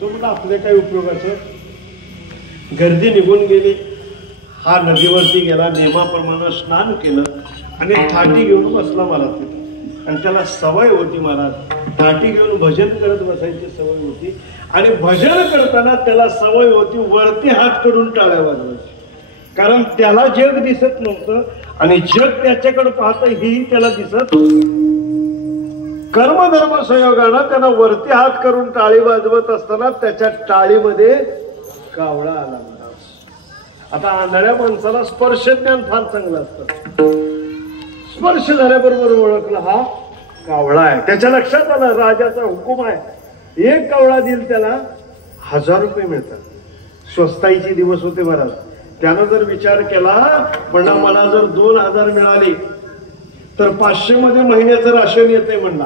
तुम्हाला आपले काय उपयोगाचं? गर्दी निघून गेली, हा नदीवरती गेला, नेमाप्रमाणे स्नान केलं आणि थाटी घेऊन बसला महाराज तिथं. आणि त्याला सवय होती महाराज, थाटी घेऊन भजन करत बसायची सवय होती. आणि भजन करताना त्याला सवय होती वरती हात करून टाळ्या वाजवायची, कारण त्याला जग दिसत नव्हतं आणि जग त्याच्याकडे पाहत हेही त्याला दिसत. कर्मधर्म संयोगानं त्यांना वरती हात करून टाळी वाजवत असताना त्याच्या टाळीमध्ये कावळा आला महाराज. आता आंधळ्या माणसाला स्पर्श ज्ञान फार चांगलं असतं. स्पर्श झाल्याबरोबर ओळखला हा कावळा आहे. त्याच्या लक्षात आलं राजाचा हुकूम आहे, एक कावळा देईल त्याला 1000 रुपये मिळतात. स्वस्ताईचे दिवस होते महाराज. त्यानं जर विचार केला, म्हणा मला जर 2000 मिळाले तर 500 मध्ये महिन्याचं राशन येते म्हणला,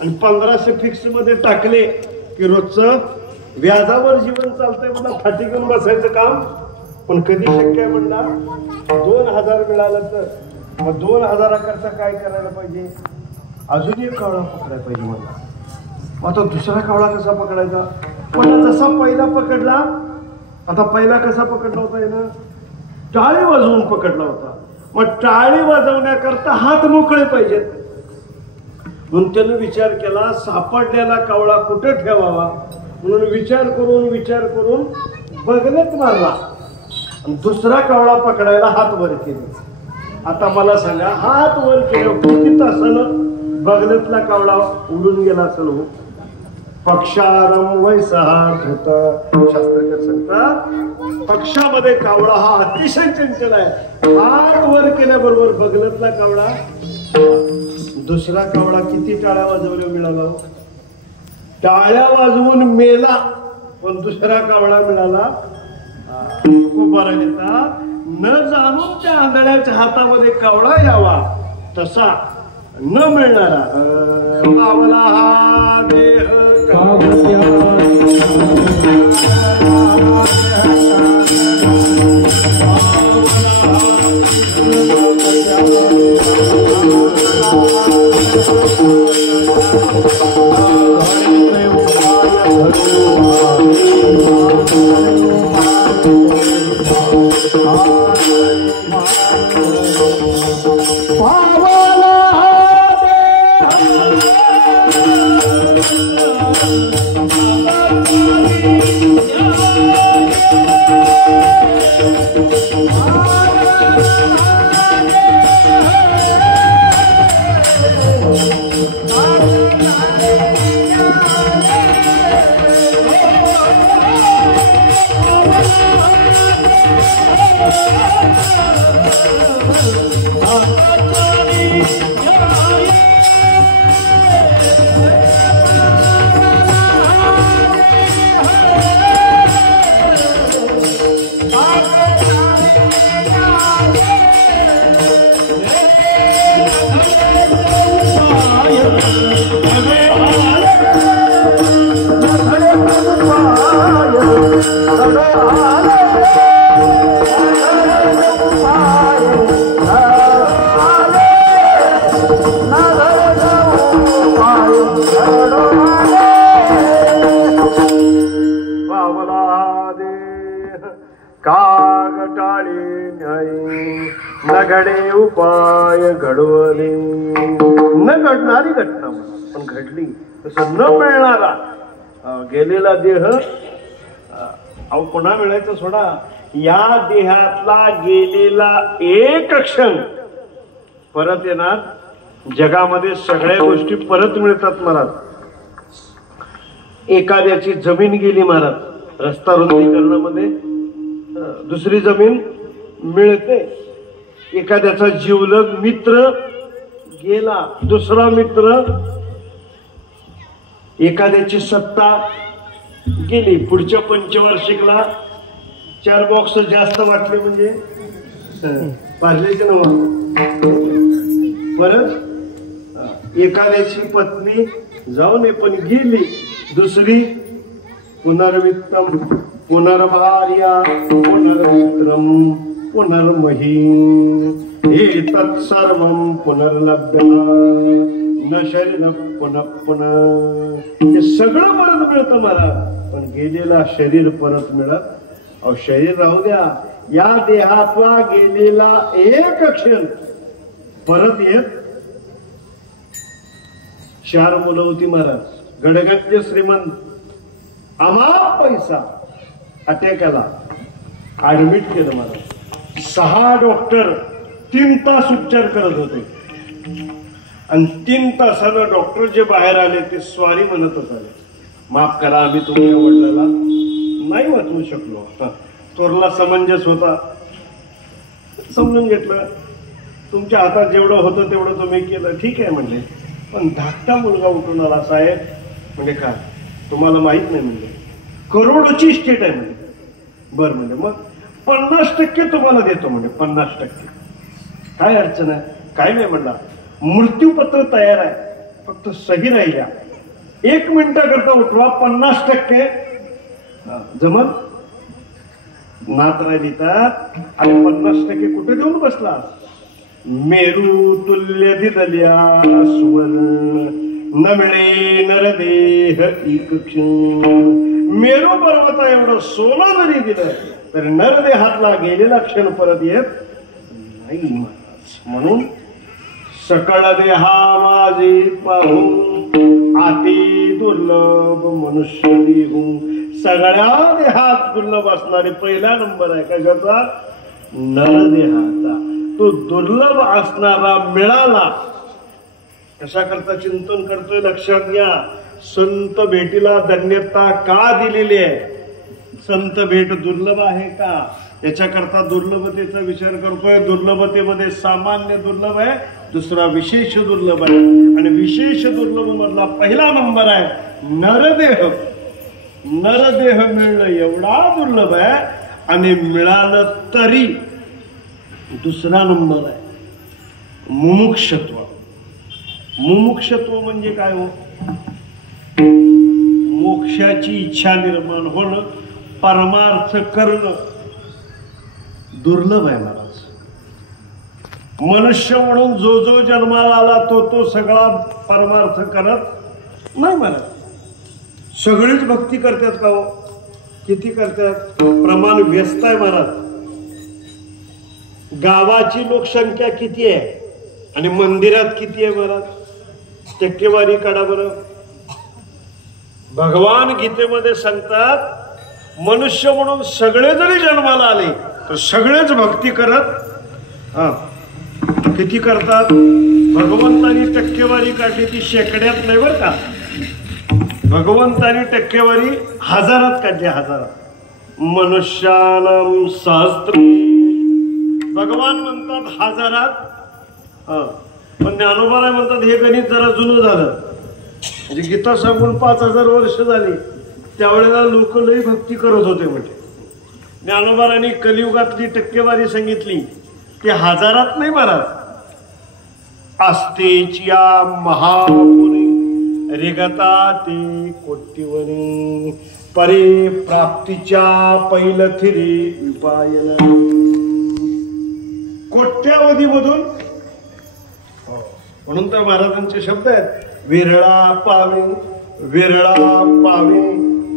आणि 1500 फिक्स मध्ये टाकले की रोजचं व्याजावर जीवन चालतंय म्हणला. फाटी घेऊन बसायचं काम पण कधी शक्य आहे म्हणला. 2000 मिळालं तर मग 2000 करता काय करायला पाहिजे? अजून एक कावळा पकडायला पाहिजे म्हणला. आता दुसरा कावळा कसा पकडायचा? पण जसा पहिला पकडला, आता पहिला कसा पकडला होता यानं? टाळी वाजवून पकडला होता. मग टाळी वाजवण्याकरता हात मोकळे पाहिजेत. म्हणून त्यानं विचार केला सापडलेला कावळा कुठे ठेवावा, म्हणून विचार करून बगलत मारला आणि दुसरा कावळा पकडायला हात वर केले. आता मला सांगा, हात वर केलं किती तासानं बगलतला कावळा उडून गेला असेल हो? पक्षारम वैसहा धृता. शास्त्रकार सांगतात पक्षामध्ये कावळा हा अतिशय चंचल आहे. हात वर केल्याबरोबर बगलतला कावळा, दुसरा कावळा किती टाळ्या वाजवल्या मिळाला? टाळ्या वाजवून मेला, पण दुसरा कावळा मिळाला. बरा घेता न जाणून त्या आंधळ्याच्या हातामध्ये कावळा यावा तसा न मिळणारा पावला हा देह घडे उपाय घडवले. न घडणारी घटना पण घडली, तसं न मिळणारा गेलेला देह अहो पुन्हा मिळायचं सोडा. या देहातला गेलेला एक क्षण परत येणार. जगामध्ये सगळ्या गोष्टी परत मिळतात महाराज. एखाद्याची जमीन गेली महाराज, रस्ता रुंदीकरणामध्ये दुसरी जमीन मिळते. एखाद्याचा जीवलग मित्र गेला, दुसरा मित्र. एखाद्याची सत्ता गेली, पुढच्या पंचवार्षिकला 4 बॉक्स जास्त वाटले म्हणजे पार्लेचे नाव. परत एखाद्याची पत्नी जाऊ नये पण गेली, दुसरी पुनर्वित्तम पुनर्भार्या पुनर्मित्रम पुनर्मही एतत् सर्वं पुनर्लभ्यः न शरीर पुनः पुनः. हे सगळं परत मिळतं मला, पण गेलेला शरीर परत मिळत. अहो शरीर राहू द्या, या देहातला गेलेला एक क्षण परत येत. 4 मुलं होती महाराज, गडगंज श्रीमंत, अमाप पैसा, अटॅकाला ऍडमिट केलं महाराज. 6 डॉक्टर 3 तास उपचार करत होते आणि 3 तासानं डॉक्टर जे बाहेर आले ते स्वारी म्हणतच आले, माफ करा आम्ही तुमच्या वडिलाला नाही वाचवू शकलो. थोरला समंजस होता, समजून घेतलं, तुमच्या हातात जेवढं होतं तेवढं तुम्ही केलं, ठीक आहे म्हणले. पण धाकटा मुलगा उठून आला, साहेब म्हणजे काय तुम्हाला माहित नाही म्हणजे करोडोची स्टेट आहे म्हणजे. बरं म्हणजे मग 50% तुम्हाला देतो म्हणजे. 50% काय अडचण आहे? काय नाही म्हणला, मृत्यूपत्र तयार आहे, फक्त सही राहिल्या, 1 मिनिटाकरता उठवा, 50% जमल. नात राहिली तर आणि 50% कुठे देऊन बसला. मेरू तुल्य दिदल्या सुवर्ण न मिळे नरदेह एक क्षण. मेरू पर्वता एवढं सोनं जरी दिलं तरी नरदेहातला गेलेला क्षण परत येत नाही. म्हणून सकळ देहा माझे पाहून आती दुर्लभ मनुष्य देहू. सगळ्या देहात दुर्लभ असणारे पहिला नंबर आहे कशाचा? नरदेहाचा. तो दुर्लभ असणारा मिळाला कशा करता चिंतन करतोय लक्षात घ्या. संत भेटीला धन्यता का दिलेली आहे? संत भेट दुर्लभ आहे का याच्याकरता दुर्लभतेचा विचार करतोय. दुर्लभतेमध्ये सामान्य दुर्लभ आहे, दुसरा विशेष दुर्लभ आहे, आणि विशेष दुर्लभ मधला पहिला नंबर आहे नरदेह. नरदेह मिळणं एवढा दुर्लभ आहे, आणि मिळालं तरी दुसरा नंबर आहे मुमुक्षत्व. मुमुक्षत्व म्हणजे काय हो? मोक्षाची इच्छा निर्माण होणं, परमार्थ करणं दुर्लभ आहे महाराज. मनुष्य म्हणून जो जो जन्माला आला तो सगळा परमार्थ करत नाही महाराज. सगळीच भक्ती करतात का हो? किती करतात? प्रमाण व्यस्त आहे महाराज. गावाची लोकसंख्या किती आहे आणि मंदिरात किती आहे महाराज? टक्केवारी काढा बरं. भगवान गीतेमध्ये सांगतात मनुष्य म्हणून सगळे जरी जन्माला आले तर सगळेच भक्ती करत किती करतात? भगवंतानी टक्केवारी काढली ती शेकड्यात नाही बरं का. भगवंतानी टक्केवारी हजारात काढली, हजारात. मनुष्यानं सहस्त्र, भगवान म्हणतात हजारात. पण ज्ञानोबा म्हणतात हे गणित जरा जुनं झालं. म्हणजे गीता सांगून 5000 वर्ष झाली, त्यावेळेला लोक लई भक्ती करत होते. म्हणजे ज्ञानोबारांनी कलियुगातली टक्केवारी सांगितली ते हजारात नाही महाराज. आस्तेच्या महापुरी रेगता ते कोट्यवनी परे प्राप्तीच्या पैलथिरी विपायन. कोट्यावधी मधून, म्हणून तर महाराजांचे शब्द आहेत विरळा पावे विरळा पावे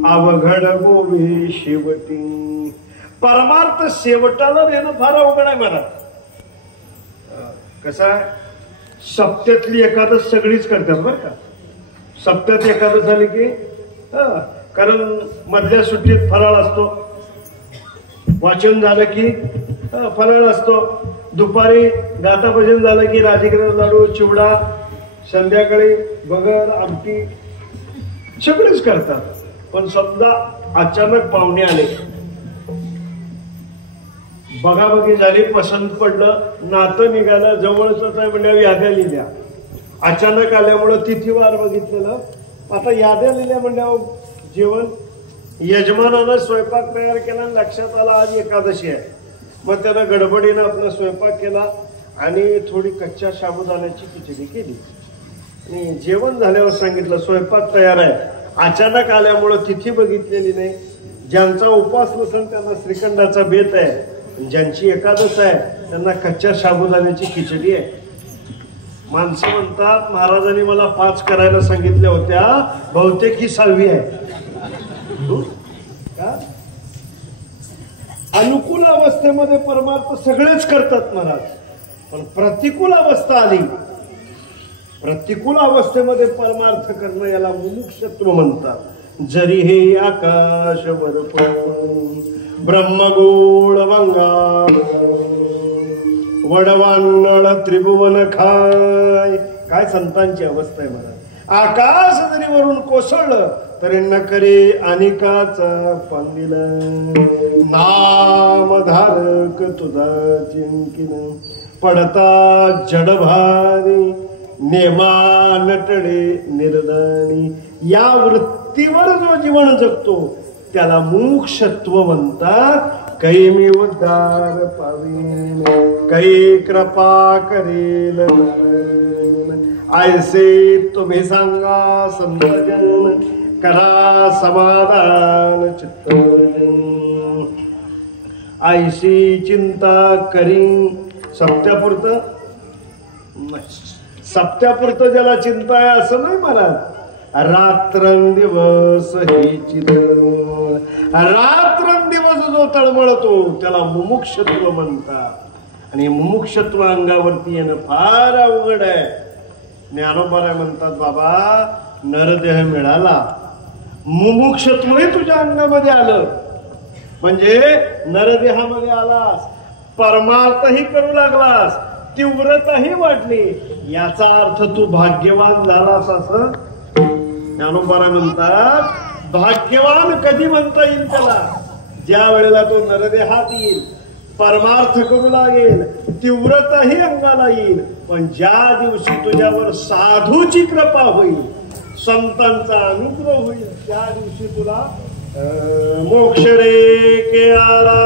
अवघड गोवे शेवटी. परमार्थ शेवटाला नेणं फार अवघड आहे महाराज. कसं आहे? सप्त्यातली एकादश सगळीच करतात बरं का. सप्त्यात एकादश झाली की कारण मधल्या सुट्टीत फराळ असतो, वाचन झालं की फराळ असतो, दुपारी गाता भजन झालं की राजगिरा लाडू चिवडा, संध्याकाळी बगर आमटी सगळेच करतात. पण समजा अचानक पाहुणे आले, बघाबघी झाली, पसंत पडलं, नातं निघालं, जवळच आहे म्हणजे याद्या लिहिल्या. अचानक आल्यामुळं तिथीवार बघितलेलं, आता याद्या लिहिल्या म्हणजे जेवण यजमानानं स्वयंपाक तयार केला, लक्षात आला आज एकादशी आहे. मग त्यानं गडबडीनं आपला स्वयंपाक केला आणि थोडी कच्च्या साबुदाण्याची खिचडी केली आणि जेवण झाल्यावर सांगितलं स्वयंपाक तयार आहे. अचानक आल्यामुळं तिथी बघितलेली नाही. ज्यांचा उपवास नसेल त्यांना श्रीखंडाचा बेत आहे, ज्यांची एकादश आहे त्यांना कच्च्या साबुदाण्याची खिचडी आहे. माणसं म्हणतात महाराजांनी मला 5 करायला सांगितल्या होत्या, बहुतेक ही 6वी आहे. का अनुकूल अवस्थेमध्ये परमार्थ सगळेच करतात महाराज, पण प्रतिकूल अवस्था आली, प्रतिकूल अवस्थेमध्ये परमार्थ करणं याला मुमुक्षत्व म्हणतात. जरी हे आकाश वरपण ब्रह्मगोळ वंगा वडवान्नळ त्रिभुवन खाय. काय संतांची अवस्था आहे महाराज. आकाश जरी वरून कोसळलं तरी न करे अनिकाचा पांदिल. नामधारक तुझा चिंकिन पडता जडभारी नेमा नटडे निर्दानी. या वृत्तीवर जो जीवन जगतो त्याला मुमुक्षत्व म्हणतात. कै मी उद्धार पावीन कै कृपा करेल ऐसे तुम्ही सांगा संतजन करा समाधान चित्त. ऐशी चिंता करी सप्त्यापुरतं, सप्त्यापुरतं ज्याला चिंता आहे असं नाही महाराज. रात्रंदिवस ही चिंता, रात्रंदिवस जो तळमळतो त्याला मुमुक्षत्व म्हणतात. आणि मुमुक्षत्व अंगावरती येणं फार अवघड आहे. ज्ञानोबा म्हणतात बाबा नरदेह मिळाला, मुमुक्षत्वही तुझ्या अंगामध्ये आलं म्हणजे नरदेहामध्ये आलास, परमार्थही करू लागलास, तीव्रताही वाढली, याचा अर्थ तू भाग्यवान झालास असं ज्ञानोबा म्हणतात. भाग्यवान कधी म्हणता येईल त्याला? ज्या वेळेला तो नरदेहात येईल, परमार्थ करू लागेल, तीव्रताही अंगाला येईल, पण ज्या दिवशी तुझ्यावर साधूची कृपा होईल, संतांचा अनुग्रह होईल, त्या दिवशी तुला मोक्ष रे के आला.